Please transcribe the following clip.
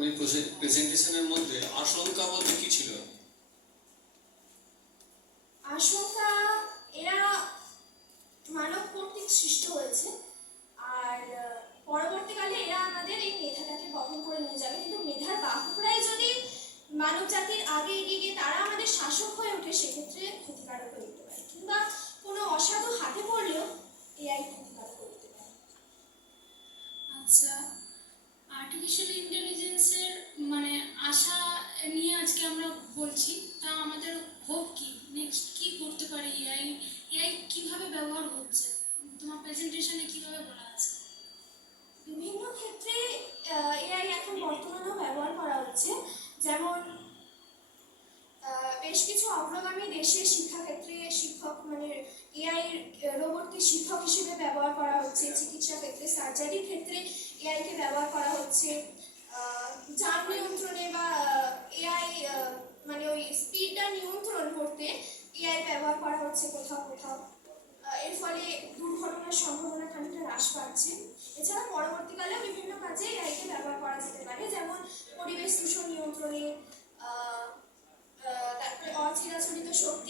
ওই প্রেজেন্টেশনের মধ্যে আশঙ্কা বলতে কি ছিল? আশঙ্কা এরা মানব কর্তৃক সৃষ্ট হয়েছে, আর পরবর্তীকালে এরা আমাদের এই মেধাটাকে বহন করে নিয়ে যাবে। কিন্তু মেধার বাহকরাই যদি মানব জাতির আগে এগিয়ে গিয়ে তারা আমাদের শাসক হয়ে ওঠে, সেক্ষেত্রে ক্ষতিকারক হয়ে উঠতে পারে, কিংবা কোনো অসাধু হাতে পড়লেও এআই ক্ষতিকারক হয়ে উঠতে পারে। আচ্ছা, আর্টিফিশিয়াল ইন্টেলিজেন্সের মানে আশা নিয়ে আজকে আমরা বলছি, তা আমাদের হোপ কি, নেক্সট কি করতে পারে এআই, এআই কিভাবে ব্যবহার হচ্ছে, তোমার প্রেজেন্টেশনে কিভাবে বলা আছে? বিভিন্ন ক্ষেত্রে এআই এখন বর্তমানেও ব্যবহার করা হচ্ছে। যেমন বেশ কিছু অগ্রগামী দেশে শিক্ষাক্ষেত্রে শিক্ষক মানে এআই রোবটকে শিক্ষক হিসেবে ব্যবহার করা হচ্ছে, চিকিৎসা ক্ষেত্রে সার্জারির ক্ষেত্রে এআইকে ব্যবহার করা হচ্ছে, যান নিয়ন্ত্রণে বা এআই মানে ওই স্পিডটা নিয়ন্ত্রণ করতে এআই ব্যবহার করা হচ্ছে কোথাও কোথাও। এর ফলে দুর্ঘটনার সম্ভাবনা খানিকটা হ্রাস পাচ্ছে। এছাড়া পরবর্তীকালেও বিভিন্ন কাজে এআইকে ব্যবহার করা যেতে পারে, যেমন পরিবেশ দূষণ নিয়ন্ত্রণে, তারপরে অচিরাচরিত শক্তি